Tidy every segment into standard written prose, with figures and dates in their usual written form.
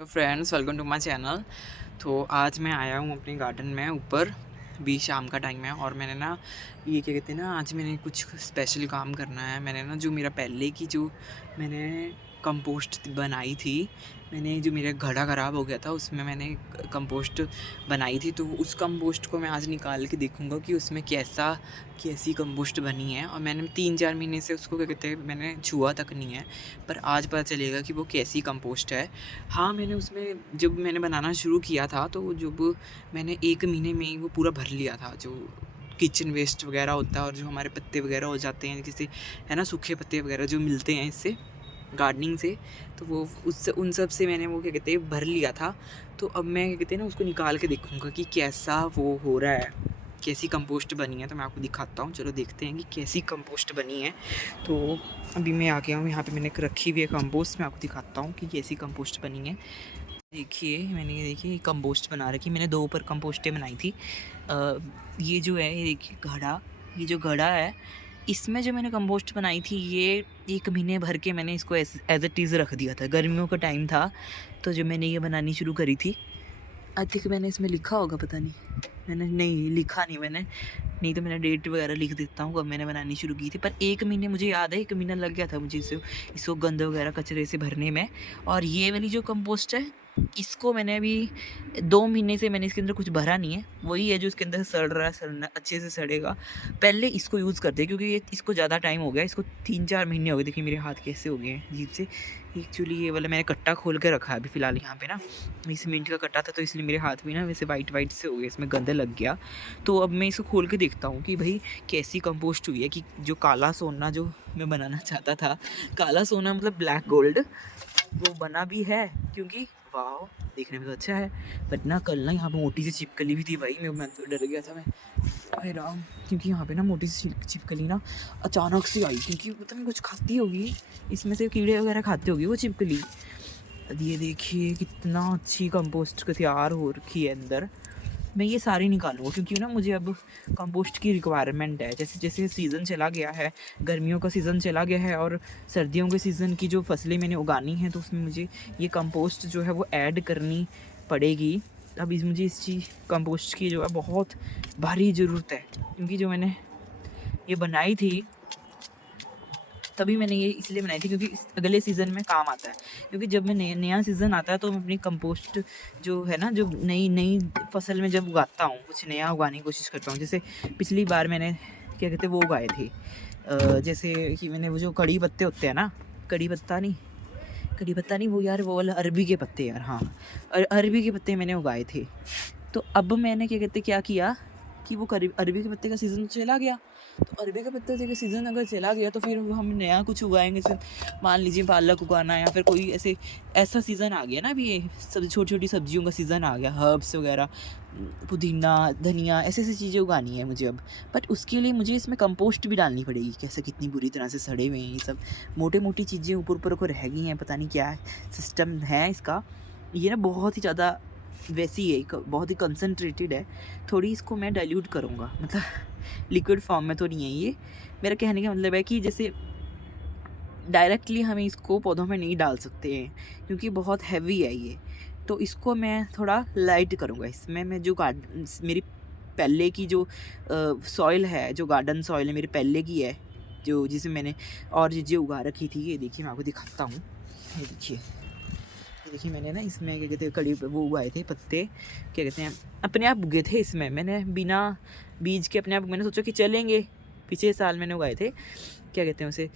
तो friends, welcome to my channel. तो आज मैं आया हूँ अपने गार्डन में ऊपर। भी शाम का टाइम है और मैंने ना ये क्या कहते हैं ना, आज मैंने कुछ स्पेशल काम करना है। मैंने ना जो मेरा पहले की जो मैंने कंपोस्ट बनाई थी, मैंने जो मेरा घड़ा ख़राब हो गया था उसमें मैंने कंपोस्ट बनाई थी। तो उस कंपोस्ट को मैं आज निकाल के देखूँगा कि उसमें कैसी कंपोस्ट बनी है। और मैंने 3-4 महीने से उसको क्या कहते हैं मैंने छुआ तक नहीं है, पर आज पता चलेगा कि वो कैसी कंपोस्ट है। हाँ, मैंने उसमें जब मैंने बनाना शुरू किया था तो जब मैंने 1 महीने में ही वो पूरा भर लिया था। जो किचन वेस्ट वग़ैरह होता है और जो हमारे पत्ते वग़ैरह हो जाते हैं, जैसे है ना सूखे पत्ते वग़ैरह जो मिलते हैं इससे गार्डनिंग से, तो वो उससे उन सब से मैंने वो क्या कहते हैं भर लिया था। तो अब मैं क्या कहते हैं ना उसको निकाल के देखूँगा कि कैसा वो हो रहा है, कैसी कंपोस्ट बनी है। तो मैं आपको दिखाता हूँ, चलो देखते हैं कि कैसी कंपोस्ट बनी है। तो अभी मैं आ गया हूँ यहाँ पे, मैंने एक रखी हुई है कंपोस्ट। मैं आपको दिखाता हूँ कि कैसी कंपोस्ट बनी है। देखिए, मैंने ये देखिए कंपोस्ट बना रखी। मैंने 2 ऊपर कंपोस्टें बनाई थी। ये जो है ये देखिए घड़ा, ये जो घड़ा है इसमें जो मैंने कंपोस्ट बनाई थी ये 1 महीने भर के मैंने इसको एज़ इट इज़ रख दिया था। गर्मियों का टाइम था तो जब मैंने ये बनानी शुरू करी थी, आई थिंक मैंने इसमें लिखा होगा, पता नहीं, मैंने नहीं लिखा नहीं मैंने, नहीं तो मैंने डेट वगैरह लिख देता हूँ कब मैंने बनानी शुरू की थी। पर 1 महीने मुझे याद है, 1 महीना लग गया था मुझे इसको गंद वगैरह कचरे से भरने में। और ये वाली जो कंपोस्ट है इसको मैंने अभी 2 महीने से मैंने इसके अंदर कुछ भरा नहीं है। वही है जो इसके अंदर सड़ रहा है, सड़ना अच्छे से सड़ेगा। पहले इसको यूज़ करते हैं क्योंकि ये इसको ज़्यादा टाइम हो गया, इसको 3-4 महीने हो गए। देखिए मेरे हाथ कैसे हो गए हैं अजीब से। एक्चुअली ये वाला मैंने कट्टा खोल के रखा है अभी फ़िलहाल यहाँ पे ना, ये सीमेंट का कट्टा था तो इसलिए मेरे हाथ भी ना वैसे वाइट से हो गए, इसमें गंदा लग गया। तो अब मैं इसको खोल के देखता हूँ कि भाई कैसी कंपोस्ट हुई है। कि जो काला सोना जो मैं बनाना चाहता था, काला सोना मतलब ब्लैक गोल्ड, वो बना भी है। क्योंकि वाह, देखने में तो अच्छा है, बट ना कल ना यहाँ पे मोटी सी छिपकली भी थी भाई। मैं तो डर गया था मैं, अरे राम। क्योंकि यहाँ पे ना मोटी सी छिपकली ना अचानक से आई, क्योंकि पता नहीं कुछ खाती होगी, इसमें से कीड़े वगैरह खाती होगी वो छिपकली। ये देखिए कितना अच्छी कंपोस्ट तैयार हो रखी है अंदर। मैं ये सारी निकालूँगा क्योंकि ना मुझे अब कंपोस्ट की रिक्वायरमेंट है। जैसे जैसे सीज़न चला गया है, गर्मियों का सीज़न चला गया है और सर्दियों के सीज़न की जो फसलें मैंने उगानी हैं, तो उसमें मुझे ये कंपोस्ट जो है वो ऐड करनी पड़ेगी। अब मुझे इस चीज़ कंपोस्ट की जो है बहुत भारी ज़रूरत है, क्योंकि जो मैंने ये बनाई थी तभी मैंने ये इसलिए बनाई थी क्योंकि इस अगले सीज़न में काम आता है। क्योंकि जब मैं नया सीज़न आता है तो मैं अपनी कंपोस्ट जो है ना, जो नई नई फसल में जब उगाता हूँ, कुछ नया उगाने की कोशिश करता हूँ। जैसे पिछली बार मैंने क्या कहते हैं वो उगाए थे, जैसे कि मैंने वो जो कड़ी पत्ते होते हैं ना, कड़ी पत्ता नहीं वो यार, वो वाला अरबी के पत्ते यार, हाँ, अरबी के पत्ते मैंने उगाए थे। तो अब मैंने क्या किया कि वो अरबी के पत्ते का सीज़न चला गया। तो अरबी के पत्ते का सीज़न अगर चला गया तो फिर हम नया कुछ उगाएंगे। जैसे मान लीजिए पालक उगाना, या फिर कोई ऐसा सीज़न आ गया ना, अभी ये सब छोटी छोटी सब्जियों का सीज़न आ गया, हर्ब्स वगैरह, पुदीना, धनिया, ऐसी ऐसी चीज़ें उगानी है मुझे अब। बट उसके लिए मुझे इसमें कंपोस्ट भी डालनी पड़ेगी। कैसे कितनी बुरी तरह से सड़े हुए हैं ये सब, मोटे मोटी चीज़ें ऊपर ऊपर को रह गई हैं, पता नहीं क्या सिस्टम है इसका। ये ना बहुत ही ज़्यादा वैसी है, बहुत ही कंसनट्रेटेड है। थोड़ी इसको मैं डाइल्यूट करूँगा, मतलब लिक्विड फॉर्म में तो नहीं है ये। मेरा कहने का मतलब है कि जैसे डायरेक्टली हमें इसको पौधों में नहीं डाल सकते हैं क्योंकि बहुत हैवी है ये। तो इसको मैं थोड़ा लाइट करूँगा। इसमें मैं जो मेरी पहले की जो सॉइल है, जो गार्डन सॉइल है मेरी पहले की है, जो जिसे मैंने और चीज़ें उगा रखी थी, ये देखिए मैं आपको दिखाता हूँ। ये देखिए मैंने ना इसमें क्या कहते हैं कड़ी वो उगाए थे पत्ते, क्या कहते हैं अपने आप उगे थे। इसमें मैंने बिना बीज के अपने आप मैंने सोचा कि चलेंगे। पिछले साल मैंने उगाए थे, क्या कहते हैं उसे,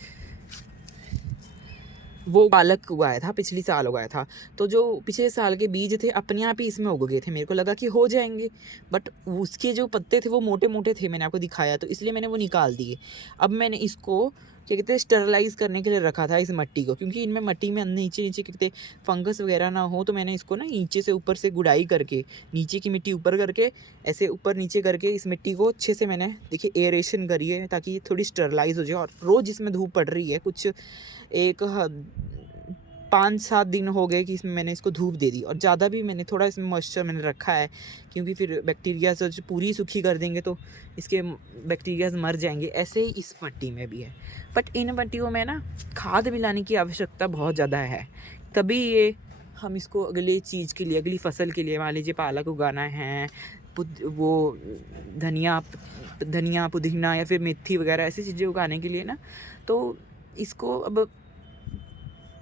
वो पालक उगाया था, पिछली साल उगाया था। तो जो पिछले साल के बीज थे अपने आप ही इसमें उग गए थे। मेरे को लगा कि हो जाएंगे, बट उसके जो पत्ते थे वो मोटे मोटे थे, मैंने आपको दिखाया, तो इसलिए मैंने वो निकाल दिए। अब मैंने इसको क्या कहते हैं स्टरलाइज़ करने के लिए रखा था इस मिट्टी को, क्योंकि इनमें मिट्टी में नीचे नीचे क्या कहते हैं फंगस वगैरह ना हो। तो मैंने इसको ना नीचे से ऊपर से गुड़ाई करके, नीचे की मिट्टी ऊपर करके, ऐसे ऊपर नीचे करके इस मिट्टी को अच्छे से मैंने देखिए एरेशन करी है, ताकि ये थोड़ी स्टरलाइज़ हो जाए। और रोज़ इसमें धूप पड़ रही है, कुछ एक 5-7 दिन हो गए कि इसमें मैंने इसको धूप दे दी। और ज़्यादा भी मैंने थोड़ा इसमें मॉइस्चर मैंने रखा है, क्योंकि फिर बैक्टीरिया से पूरी सूखी कर देंगे तो इसके बैक्टीरियाज मर जाएंगे। ऐसे ही इस मिट्टी में भी है। बट इन मिट्टियों में ना खाद मिलाने की आवश्यकता बहुत ज़्यादा है, तभी ये हम इसको अगले चीज़ के लिए, अगली फसल के लिए, मान लीजिए पालक उगाना है, वो धनिया धनिया पुदीना या फिर मेथी वगैरह ऐसी चीज़ें उगाने के लिए ना, तो इसको अब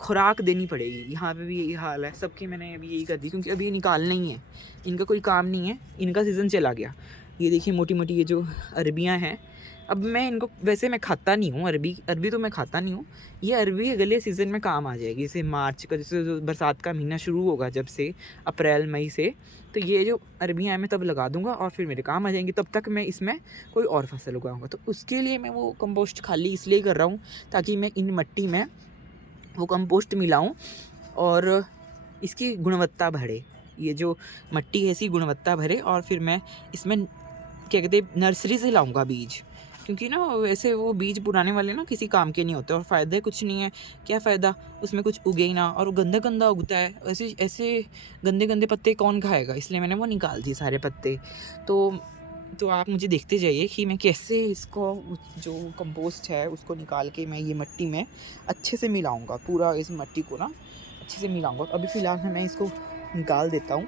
खुराक देनी पड़ेगी। यहाँ पे भी यही हाल है सबकी, मैंने अभी यही कर दी क्योंकि अभी ये निकालना ही है, इनका कोई काम नहीं है, इनका सीज़न चला गया। ये देखिए मोटी मोटी ये जो अरबियाँ हैं, अब मैं इनको, वैसे मैं खाता नहीं हूँ अरबी तो मैं खाता नहीं हूँ। ये अरबी अगले सीज़न में काम आ जाएगी, जैसे मार्च का, जैसे जो बरसात का महीना शुरू होगा जब से, अप्रैल मई से, तो ये जो अरबियाँ हैं मैं तब लगा दूँगा और फिर मेरे काम आ जाएंगी। तब तक मैं इसमें कोई और फसल उगाऊँगा। तो उसके लिए मैं वो कंपोस्ट खाली इसलिए कर रहा हूँ ताकि मैं इन मिट्टी में वो कंपोस्ट मिलाऊं और इसकी गुणवत्ता बढ़े। ये जो मिट्टी है इसकी गुणवत्ता बढ़े, और फिर मैं इसमें क्या कहते हैं, नर्सरी से लाऊंगा बीज, क्योंकि ना वैसे वो बीज पुराने वाले ना किसी काम के नहीं होते और फ़ायदे कुछ नहीं है। क्या फ़ायदा, उसमें कुछ उगे ही ना, और वो गंदा गंदा उगता है। ऐसे ऐसे गंदे गंदे पत्ते कौन खाएगा, इसलिए मैंने वो निकाल दिए सारे पत्ते। तो आप मुझे देखते जाइए कि मैं कैसे इसको, जो कंपोस्ट है उसको निकाल के मैं ये मिट्टी में अच्छे से मिलाऊंगा, पूरा इस मिट्टी को ना अच्छे से मिलाऊंगा। अभी फ़िलहाल मैं इसको निकाल देता हूँ।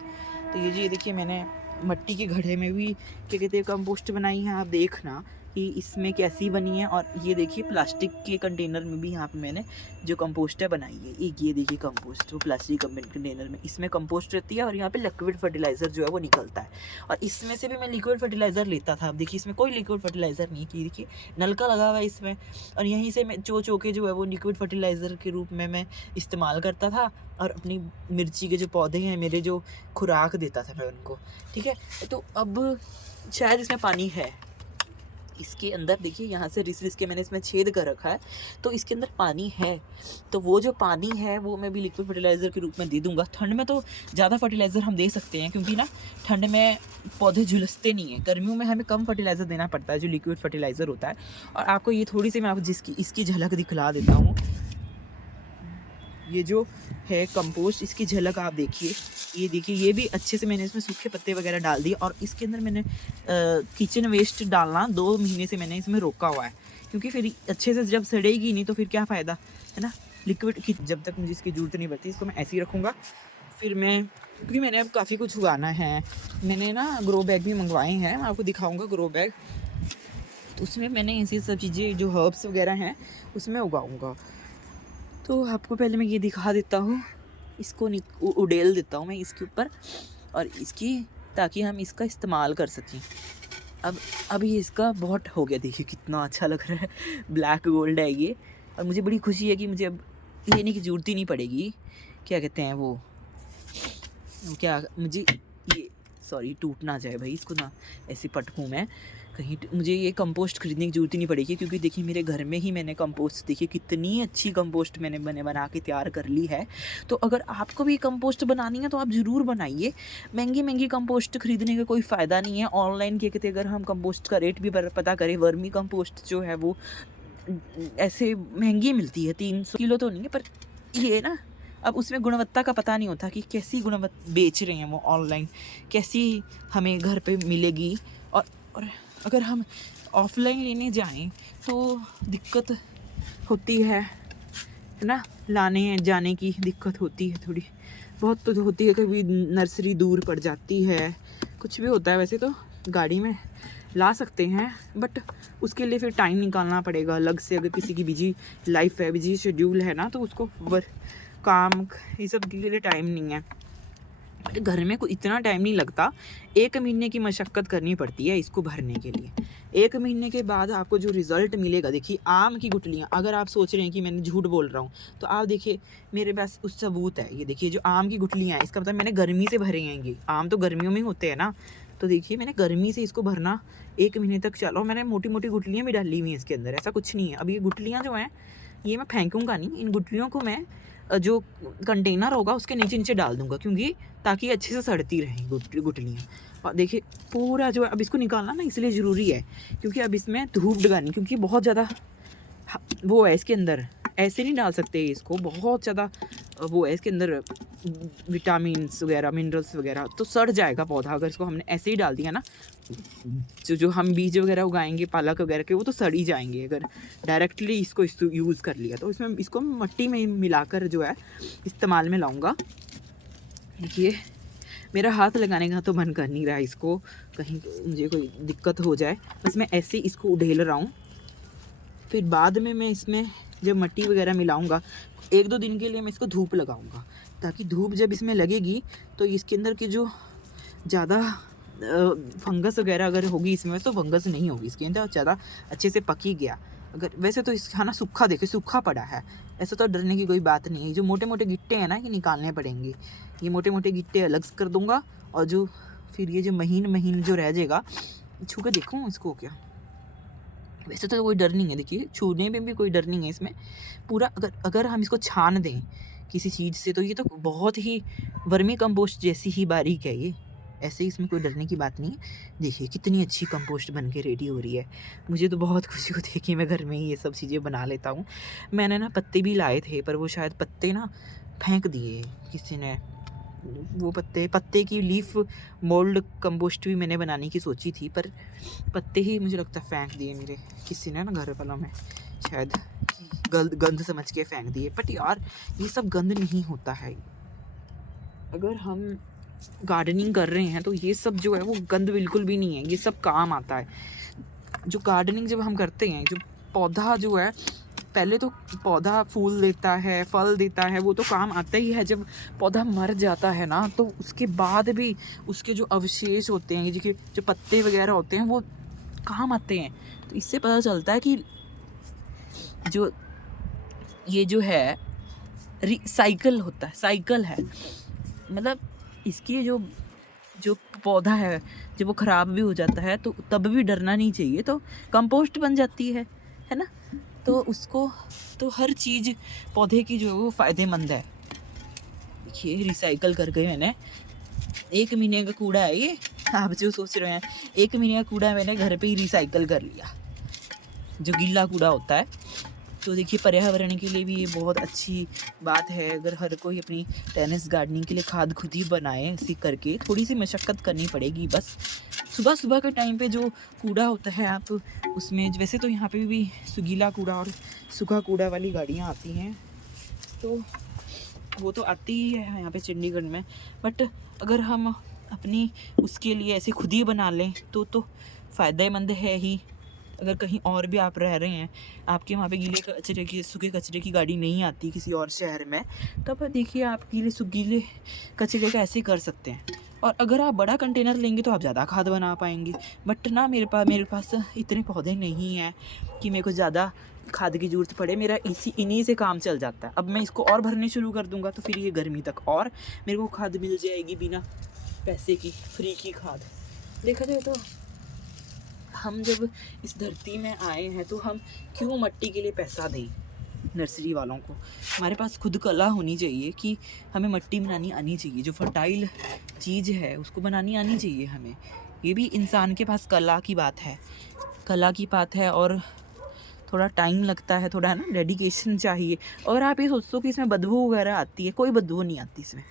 तो ये देखिए मैंने मिट्टी के घड़े में भी क्या कहते हैं कंपोस्ट बनाई है, आप देखना कि इसमें कैसी बनी है। और ये देखिए प्लास्टिक के कंटेनर में भी यहाँ पे मैंने जो कंपोस्ट है बनाई है। एक ये देखिए कंपोस्ट, वो प्लास्टिक कंटेनर में इसमें कंपोस्ट रहती है और यहाँ पे लिक्विड फर्टिलाइज़र जो है वो निकलता है। और इसमें से भी मैं लिक्विड फर्टिलाइज़र लेता था। अब देखिए इसमें कोई लिक्विड फर्टिलाइज़र नहीं, कि देखिए नलका लगा हुआ है इसमें, और यहीं से मैं चो के जो है वो लिक्विड फर्टिलाइज़र के रूप में मैं इस्तेमाल करता था, और अपनी मिर्ची के जो पौधे हैं मेरे, जो खुराक देता था मैं उनको। ठीक है, तो अब शायद इसमें पानी है, इसके अंदर देखिए यहाँ से रिस के मैंने इसमें छेद कर रखा है, तो इसके अंदर पानी है। तो वो जो पानी है वो मैं भी लिक्विड फर्टिलाइज़र के रूप में दे दूँगा। ठंड में तो ज़्यादा फर्टिलाइज़र हम दे सकते हैं, क्योंकि ना ठंड में पौधे झुलसते नहीं हैं। गर्मियों में हमें कम फर्टिलाइज़र देना पड़ता है, जो लिक्विड फर्टिलाइज़र होता है। और आपको ये थोड़ी सी मैं इसकी झलक दिखला देता हूँ। ये जो है कंपोस्ट, इसकी झलक आप देखिए। ये देखिए, ये भी अच्छे से मैंने इसमें सूखे पत्ते वगैरह डाल दिए, और इसके अंदर मैंने किचन वेस्ट डालना 2 महीने से मैंने इसमें रोका हुआ है, क्योंकि फिर अच्छे से जब सड़ेगी नहीं तो फिर क्या फ़ायदा, है ना। लिक्विड की जब तक मुझे इसकी ज़रूरत नहीं पड़ती, इसको मैं ऐसे ही रखूँगा। फिर मैं, क्योंकि मैंने अब काफ़ी कुछ उगाना है, मैंने ना ग्रो बैग भी मंगवाए हैं, मैं आपको दिखाऊँगा ग्रो बैग। तो उसमें मैंने ऐसी सब चीज़ें जो हर्ब्स वगैरह हैं उसमें उगाऊँगा। तो आपको पहले मैं ये दिखा देता हूँ, इसको उड़ेल देता हूँ मैं इसके ऊपर, और इसकी, ताकि हम इसका इस्तेमाल कर सकें। अब ये इसका बहुत हो गया, देखिए कितना अच्छा लग रहा है, ब्लैक गोल्ड है ये। और मुझे बड़ी खुशी है कि मुझे अब लेने की ज़रूरत ही नहीं पड़ेगी। क्या कहते हैं वो क्या, मुझे ये, सॉरी टूट ना जाए भाई, इसको ना ऐसे पटकूँ मैं कहीं, मुझे ये कंपोस्ट खरीदने की ज़रूरत ही नहीं पड़ेगी, क्योंकि देखिए मेरे घर में ही मैंने कंपोस्ट, देखिए कितनी अच्छी कंपोस्ट मैंने बना के तैयार कर ली है। तो अगर आपको भी कंपोस्ट बनानी है तो आप ज़रूर बनाइए। महंगी कंपोस्ट खरीदने का कोई फ़ायदा नहीं है। ऑनलाइन क्या कहते हैं, अगर हम कंपोस्ट का रेट भी पता करें, वर्मी कंपोस्ट जो है वो ऐसे महंगी मिलती है, 300 किलो तो नहीं है, पर ये ना, अब उसमें गुणवत्ता का पता नहीं होता कि कैसी गुणवत्ता बेच रहे हैं वो ऑनलाइन, कैसी हमें घर पे मिलेगी। और अगर हम ऑफलाइन लेने जाएं तो दिक्कत होती है ना, लाने जाने की दिक्कत होती है, थोड़ी बहुत तो होती है। कभी नर्सरी दूर पड़ जाती है, कुछ भी होता है। वैसे तो गाड़ी में ला सकते हैं, बट उसके लिए फिर टाइम निकालना पड़ेगा अलग से। अगर किसी की बिजी लाइफ है, बिजी शेड्यूल है ना, तो उसको काम ये सब के लिए टाइम नहीं है। घर में कोई इतना टाइम नहीं लगता, 1 महीने की मशक्क़त करनी पड़ती है इसको भरने के लिए। 1 महीने के बाद आपको जो रिज़ल्ट मिलेगा, देखिए आम की गुठलियाँ, अगर आप सोच रहे हैं कि मैंने झूठ बोल रहा हूँ, तो आप देखिए मेरे पास उस सबूत है। ये देखिए जो आम की गुठलियाँ हैं, इसका मतलब मैंने गर्मी से भरे हैं। ये आम तो गर्मियों में होते हैं ना, तो देखिए मैंने गर्मी से इसको भरना 1 महीने तक चला, और मैंने मोटी मोटी गुठलियाँ भी डाली हुई हैं इसके अंदर, ऐसा कुछ नहीं है। अब ये गुठलियाँ जो हैं ये मैं फेंकूँगा नहीं, इन गुठलियों को मैं जो कंटेनर होगा उसके नीचे नीचे डाल दूँगा, क्योंकि ताकि अच्छे से सड़ती रहें गुठलियाँ। और देखिए पूरा जो, अब इसको निकालना ना इसलिए ज़रूरी है क्योंकि अब इसमें धूप लगानी, क्योंकि बहुत ज़्यादा वो है इसके अंदर, ऐसे नहीं डाल सकते इसको, बहुत ज़्यादा वो है इसके अंदर विटामिन्स वगैरह, मिनरल्स वगैरह, तो सड़ जाएगा पौधा अगर इसको हमने ऐसे ही डाल दिया ना। जो हम बीज वगैरह उगाएंगे पालक वगैरह के, वो तो सड़ ही जाएंगे अगर डायरेक्टली इसको यूज़ कर लिया। तो इसमें इसको मिट्टी में मिलाकर जो है इस्तेमाल में लाऊंगा। देखिए मेरा हाथ लगाने का तो मन कर नहीं रहा इसको, कहीं मुझे कोई दिक्कत हो जाए। बस मैं ऐसे ही इसको उड़ेल रहा हूँ। फिर बाद में मैं इसमें जब मिट्टी वगैरह मिलाऊंगा, 1-2 दिन के लिए मैं इसको धूप लगाऊंगा, ताकि धूप जब इसमें लगेगी तो इसके अंदर की जो ज़्यादा फंगस वगैरह अगर होगी इसमें, तो फंगस नहीं होगी इसके अंदर, ज़्यादा अच्छे से पक ही गया। अगर वैसे तो इस खाना सूखा, देखिए सूखा पड़ा है, ऐसा तो डरने की कोई बात नहीं है। जो मोटे मोटे गिट्टे हैं ना, ये निकालने पड़ेंगे। ये मोटे मोटे गिट्टे अलग कर दूंगा, और जो फिर ये जो महीन महीन जो रह जाएगा, छू के देखूँ इसको क्या। वैसे तो कोई डर नहीं है, देखिए छूने में भी कोई डर नहीं है इसमें पूरा। अगर अगर हम इसको छान दें किसी चीज़ से, तो ये तो बहुत ही वर्मी कंपोस्ट जैसी ही बारीक है ये। ऐसे ही इसमें कोई डरने की बात नहीं है। देखिए कितनी अच्छी कंपोस्ट बन के रेडी हो रही है। मुझे तो बहुत खुशी होती है कि मैं घर में ही ये सब चीज़ें बना लेता हूँ। मैंने ना पत्ते भी लाए थे, पर वो शायद पत्ते ना फेंक दिए किसी ने। वो पत्ते की लीफ मोल्ड कंपोस्ट भी मैंने बनाने की सोची थी, पर पत्ते ही मुझे लगता है फेंक दिए मेरे किसी ने ना, घर वालों में शायद गंद समझ के फेंक दिए। बट यार ये सब गंद नहीं होता है। अगर हम गार्डनिंग कर रहे हैं तो ये सब जो है वो गंद बिल्कुल भी नहीं है, ये सब काम आता है। जो गार्डनिंग जब हम करते हैं, जो पौधा जो है, पहले तो पौधा फूल देता है, फल देता है, वो तो काम आता ही है। जब पौधा मर जाता है ना, तो उसके बाद भी उसके जो अवशेष होते हैं, जो पत्ते वगैरह होते हैं, वो काम आते हैं। तो इससे पता चलता है कि जो ये जो है साइकिल होता है, साइकिल है। मतलब इसकी जो जो पौधा है, जब वो ख़राब भी हो जाता है तो तब भी डरना नहीं चाहिए, तो कंपोस्ट बन जाती है ना। तो उसको तो हर चीज़ पौधे की जो है वो फ़ायदेमंद है। देखिए रिसाइकल कर गए मैंने, 1 महीने का कूड़ा है ये। आप जो सोच रहे हैं 1 महीने का कूड़ा मैंने घर पे ही रिसाइकल कर लिया, जो गीला कूड़ा होता है। तो देखिए पर्यावरण के लिए भी ये बहुत अच्छी बात है। अगर हर कोई अपनी टेरेस गार्डनिंग के लिए खाद खुद ही बनाए, सीख करके थोड़ी सी मशक्क़त करनी पड़ेगी बस। सुबह सुबह के टाइम पे जो कूड़ा होता है, आप उसमें वैसे तो यहाँ पे भी गीला कूड़ा और सूखा कूड़ा वाली गाड़ियाँ आती हैं, तो वो तो आती ही है यहाँ पे चंडीगढ़ में। बट अगर हम अपनी उसके लिए ऐसे खुद ही बना लें तो फ़ायदेमंद है ही। अगर कहीं और भी आप रह रहे हैं, आपके वहाँ पे गीले कचरे की, सूखे कचरे की गाड़ी नहीं आती किसी और शहर में, तब देखिए आप गीले कचरे का ऐसे कर सकते हैं। और अगर आप बड़ा कंटेनर लेंगे तो आप ज़्यादा खाद बना पाएंगे। बट ना मेरे पास इतने पौधे नहीं हैं कि मेरे को ज़्यादा खाद की ज़रूरत पड़े। मेरा इन्हीं से काम चल जाता है। अब मैं इसको और भरने शुरू कर दूँगा तो फिर ये गर्मी तक और मेरे को खाद मिल जाएगी बिना पैसे की, फ्री की खाद। देखा जाए तो हम जब इस धरती में आए हैं तो हम क्यों मिट्टी के लिए पैसा दें नर्सरी वालों को। हमारे पास खुद कला होनी चाहिए कि हमें मिट्टी बनानी आनी चाहिए, जो फर्टाइल चीज़ है उसको बनानी आनी चाहिए हमें। ये भी इंसान के पास कला की बात है, कला की बात है। और थोड़ा टाइम लगता है, थोड़ा है ना डेडिकेशन चाहिए। और आप ये सोचो कि इसमें बदबू वगैरह आती है, कोई बदबू नहीं आती इसमें,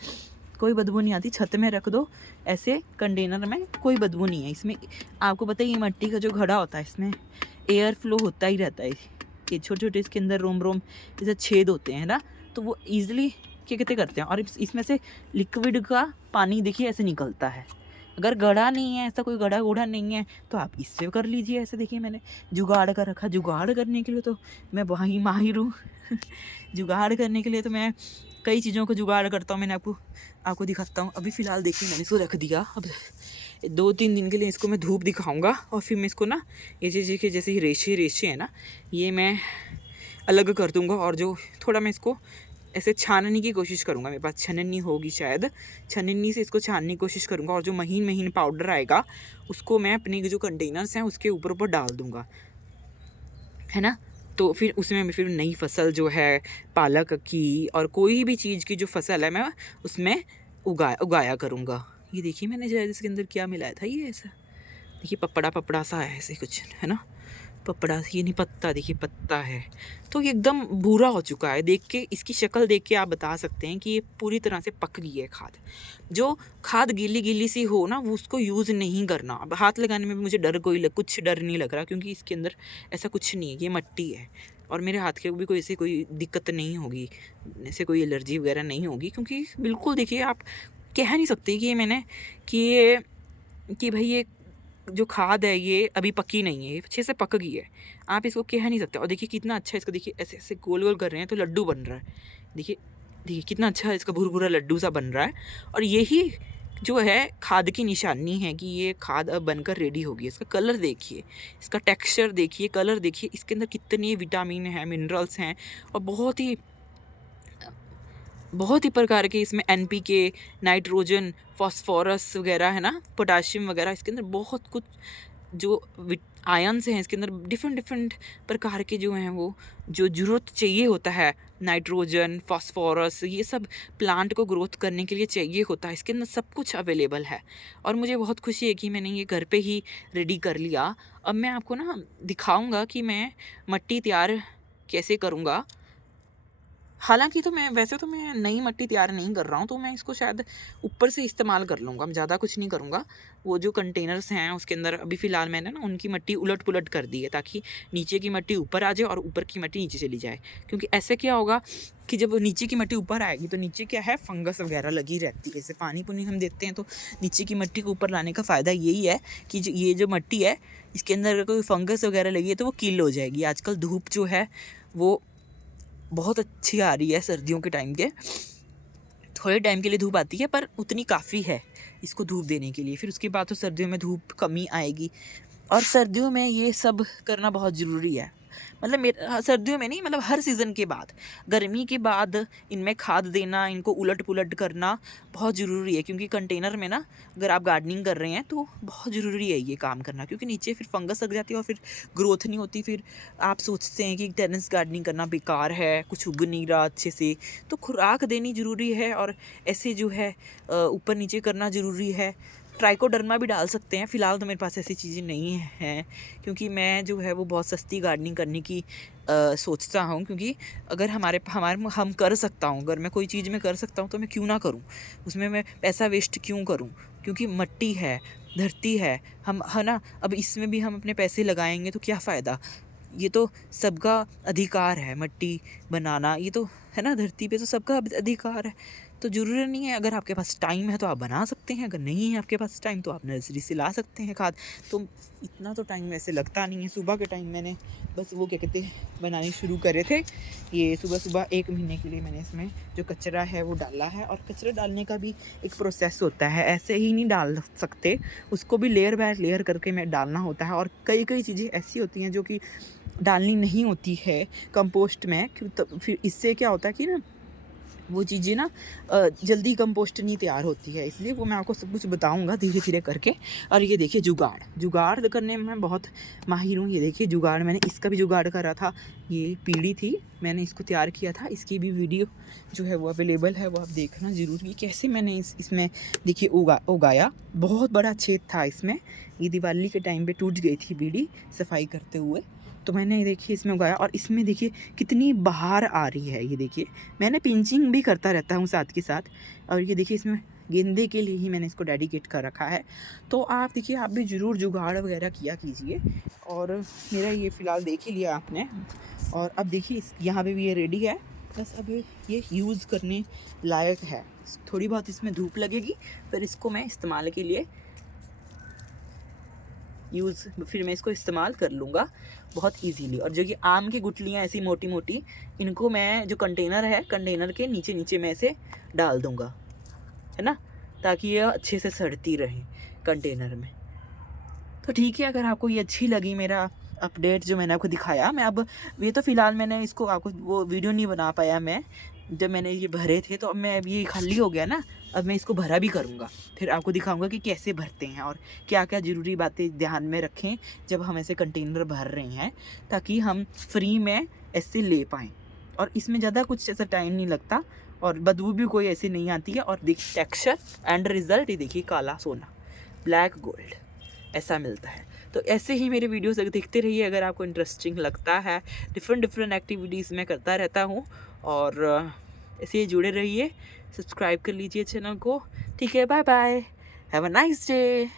कोई बदबू नहीं आती। छत में रख दो ऐसे कंटेनर में, कोई बदबू नहीं है इसमें। आपको पता है ये मिट्टी का जो घड़ा होता है, इसमें एयर फ्लो होता ही रहता है। ये छोटे छोटे इसके अंदर रोम जैसे छेद होते हैं ना, तो वो ईजिली क्या कहते करते हैं। और इसमें से लिक्विड का पानी देखिए ऐसे निकलता है। अगर गड़ा नहीं है, ऐसा कोई गड़ा गूढ़ा नहीं है, तो आप इससे कर लीजिए ऐसे। देखिए मैंने जुगाड़ कर रखा। जुगाड़ करने के लिए तो मैं वही माहिर हूँ जुगाड़ करने के लिए तो मैं कई चीज़ों को जुगाड़ करता हूँ। मैंने आपको दिखाता हूँ। अभी फ़िलहाल देखिए मैंने इसको रख दिया। अब 2-3 दिन के लिए इसको मैं धूप दिखाऊंगा, और फिर मैं इसको ना ये चीज़ के जैसे रेशे हैं ना, ये मैं अलग कर दूंगा। और जो थोड़ा मैं इसको ऐसे छानने की कोशिश करूँगा। मेरे पास छन्नी होगी शायद, छन्नी से इसको छानने की कोशिश करूँगा। और जो महीन महीन पाउडर आएगा उसको मैं अपने जो कंटेनर्स हैं उसके ऊपर डाल दूँगा, है ना। तो फिर उसमें मैं फिर नई फसल जो है पालक की और कोई भी चीज़ की जो फसल है मैं उसमें उगाया करूँगा। ये देखिए मैंने शायद इसके अंदर क्या मिलाया था, ये ऐसा देखिए पपड़ा सा है ऐसे कुछ, है ना। पपड़ा, ये नहीं पत्ता, देखिए पत्ता है। तो ये एकदम भूरा हो चुका है। देख के इसकी शक्ल देख के आप बता सकते हैं कि ये पूरी तरह से पक गई है खाद। जो खाद गीली गीली सी हो ना, वो उसको यूज़ नहीं करना। अब हाथ लगाने में भी मुझे कुछ डर नहीं लग रहा, क्योंकि इसके अंदर ऐसा कुछ नहीं है, ये मिट्टी है। और मेरे हाथ के भी कोई दिक्कत नहीं होगी, ऐसे कोई एलर्जी वगैरह नहीं होगी, क्योंकि बिल्कुल देखिए आप कह नहीं सकते कि ये मैंने कि ये कि भाई ये जो खाद है ये अभी पकी नहीं है, ये अच्छे से पक गई है, आप इसको कह नहीं सकते। और देखिए कितना अच्छा इसको, देखिए ऐसे ऐसे गोल गोल कर रहे हैं तो लड्डू बन रहा है। देखिए देखिए कितना अच्छा इसका भुरभुरा लड्डू सा बन रहा है। और यही जो है खाद की निशानी है कि ये खाद अब बनकर रेडी होगी। इसका कलर देखिए, इसका टेक्सचर देखिए, कलर देखिए, इसके अंदर कितने विटामिन हैं, मिनरल्स हैं, और बहुत ही प्रकार के इसमें एनपीके, नाइट्रोजन, फास्फोरस वगैरह है ना, पोटाशियम वगैरह, इसके अंदर बहुत कुछ जो आयन्स हैं इसके अंदर, डिफरेंट डिफरेंट प्रकार के जो हैं वो जो ज़रूरत चाहिए होता है, नाइट्रोजन, फास्फोरस, ये सब प्लांट को ग्रोथ करने के लिए चाहिए होता है, इसके अंदर सब कुछ अवेलेबल है। और मुझे बहुत खुशी है कि मैंने ये घर पे ही रेडी कर लिया। अब मैं आपको ना दिखाऊंगा कि मैं मिट्टी तैयार कैसे करूँगा। हालाँकि तो मैं वैसे तो मैं नई मिट्टी तैयार नहीं कर रहा हूँ, तो मैं इसको शायद ऊपर से इस्तेमाल कर लूँगा, मैं ज़्यादा कुछ नहीं करूँगा। वो जो कंटेनर्स हैं उसके अंदर अभी फ़िलहाल मैंने ना उनकी मिट्टी उलट-पुलट कर दी है, ताकि नीचे की मिट्टी ऊपर आ जाए और ऊपर की मिट्टी नीचे चली जाए। क्योंकि ऐसे क्या होगा कि जब नीचे की मिट्टी ऊपर आएगी तो नीचे क्या है, फंगस वगैरह लगी रहती है। जैसे पानी-पुनी हम देते हैं तो नीचे की मिट्टी को ऊपर लाने का फ़ायदा यही है कि ये जो मिट्टी है इसके अंदर अगर कोई फंगस वगैरह लगी है तो वो किल हो जाएगी। आजकल धूप जो है वो बहुत अच्छी आ रही है सर्दियों के टाइम के, थोड़े टाइम के लिए धूप आती है पर उतनी काफ़ी है इसको धूप देने के लिए। फिर उसके बाद तो सर्दियों में धूप कमी आएगी, और सर्दियों में ये सब करना बहुत ज़रूरी है। मतलब सर्दियों में नहीं, मतलब हर सीज़न के बाद, गर्मी के बाद इनमें खाद देना, इनको उलट पुलट करना बहुत ज़रूरी है। क्योंकि कंटेनर में ना अगर आप गार्डनिंग कर रहे हैं तो बहुत ज़रूरी है ये काम करना, क्योंकि नीचे फिर फंगस लग जाती है और फिर ग्रोथ नहीं होती। फिर आप सोचते हैं कि टेरेस गार्डनिंग करना बेकार है, कुछ उग नहीं रहा अच्छे से, तो खुराक देनी ज़रूरी है, और ऐसे जो है ऊपर नीचे करना ज़रूरी है। ट्राइकोडर्मा भी डाल सकते हैं, फ़िलहाल तो मेरे पास ऐसी चीज़ें नहीं हैं, क्योंकि मैं जो है वो बहुत सस्ती गार्डनिंग करने की सोचता हूँ। क्योंकि अगर हमारे हम कर सकता हूँ, अगर मैं कोई चीज़ में कर सकता हूँ तो मैं क्यों ना करूँ, उसमें मैं पैसा वेस्ट क्यों करूँ। क्योंकि मिट्टी है, धरती है, हम है ना, अब इसमें भी हम अपने पैसे लगाएंगे तो क्या फ़ायदा। ये तो सबका अधिकार है मिट्टी बनाना, ये तो है ना, धरती पे तो सबका अधिकार है। तो ज़रूरी नहीं है, अगर आपके पास टाइम है तो आप बना सकते हैं, अगर नहीं है आपके पास टाइम तो आप नर्सरी से ला सकते हैं खाद। तो इतना तो टाइम वैसे लगता नहीं है। सुबह के टाइम मैंने बस वो क्या कहते हैं बनाने शुरू करे थे। ये सुबह सुबह 1 महीने के लिए मैंने इसमें जो कचरा है वो डाला है, और कचरा डालने का भी एक प्रोसेस होता है, ऐसे ही नहीं डाल सकते, उसको भी लेयर बाय लेयर करके मैं डालना होता है। और कई कई चीज़ें ऐसी होती हैं जो कि डालनी नहीं होती है कंपोस्ट में, क्यों, तो फिर इससे क्या होता है कि ना वो चीज़ें ना जल्दी कंपोस्ट नहीं तैयार होती है। इसलिए वो मैं आपको सब कुछ बताऊंगा धीरे धीरे करके। और ये देखिए जुगाड़ करने में मैं बहुत माहिर हूँ। ये देखिए जुगाड़, मैंने इसका भी जुगाड़ करा था। ये पीढ़ी थी, मैंने इसको तैयार किया था, इसकी भी वीडियो जो है वो अवेलेबल है, वो आप देखना ज़रूर कि कैसे मैंने इसमें देखिए उगाया। बहुत बड़ा छेद था इसमें, ये दिवाली के टाइम पे टूट गई थी बीड़ी सफाई करते हुए, तो मैंने देखिए इसमें उगाया। और इसमें देखिए कितनी बहार आ रही है, ये देखिए मैंने पिंचिंग भी करता रहता हूँ साथ के साथ। और ये देखिए इसमें गेंदे के लिए ही मैंने इसको डेडिकेट कर रखा है। तो आप देखिए, आप भी ज़रूर जुगाड़ वगैरह किया कीजिए। और मेरा ये फ़िलहाल देख ही लिया आपने, और अब देखिए यहाँ पे भी ये रेडी है, बस अब ये यूज़ करने लायक है। थोड़ी बहुत इसमें धूप लगेगी, फिर इसको मैं इस्तेमाल के लिए फिर मैं इसको इस्तेमाल कर लूँगा बहुत इजीली। और जो ये आम की गुठलियाँ ऐसी मोटी मोटी, इनको मैं जो कंटेनर है, कंटेनर के नीचे नीचे मैं इसे डाल दूँगा, है ना, ताकि ये अच्छे से सड़ती रहे कंटेनर में। तो ठीक है, अगर आपको ये अच्छी लगी मेरा अपडेट जो मैंने आपको दिखाया, मैं अब ये तो फ़िलहाल मैंने इसको आपको वो वीडियो नहीं बना पाया मैं, जब मैंने ये भरे थे, तो अब मैं अब ये खाली हो गया ना, अब मैं इसको भरा भी करूँगा, फिर आपको दिखाऊंगा कि कैसे भरते हैं और क्या क्या ज़रूरी बातें ध्यान में रखें जब हम ऐसे कंटेनर भर रहे हैं, ताकि हम फ्री में ऐसे ले पाएँ। और इसमें ज़्यादा कुछ ऐसा टाइम नहीं लगता, और बदबू भी कोई ऐसी नहीं आती है। और देखिए टेक्सचर एंड रिज़ल्ट, ये देखिए काला सोना, ब्लैक गोल्ड ऐसा मिलता है। तो ऐसे ही मेरे वीडियोस देखते रहिए, अगर आपको इंटरेस्टिंग लगता है। डिफरेंट एक्टिविटीज़ मैं करता रहता हूँ, और ऐसे ही जुड़े रहिए, सब्सक्राइब कर लीजिए चैनल को। ठीक है, bye bye, have a nice day.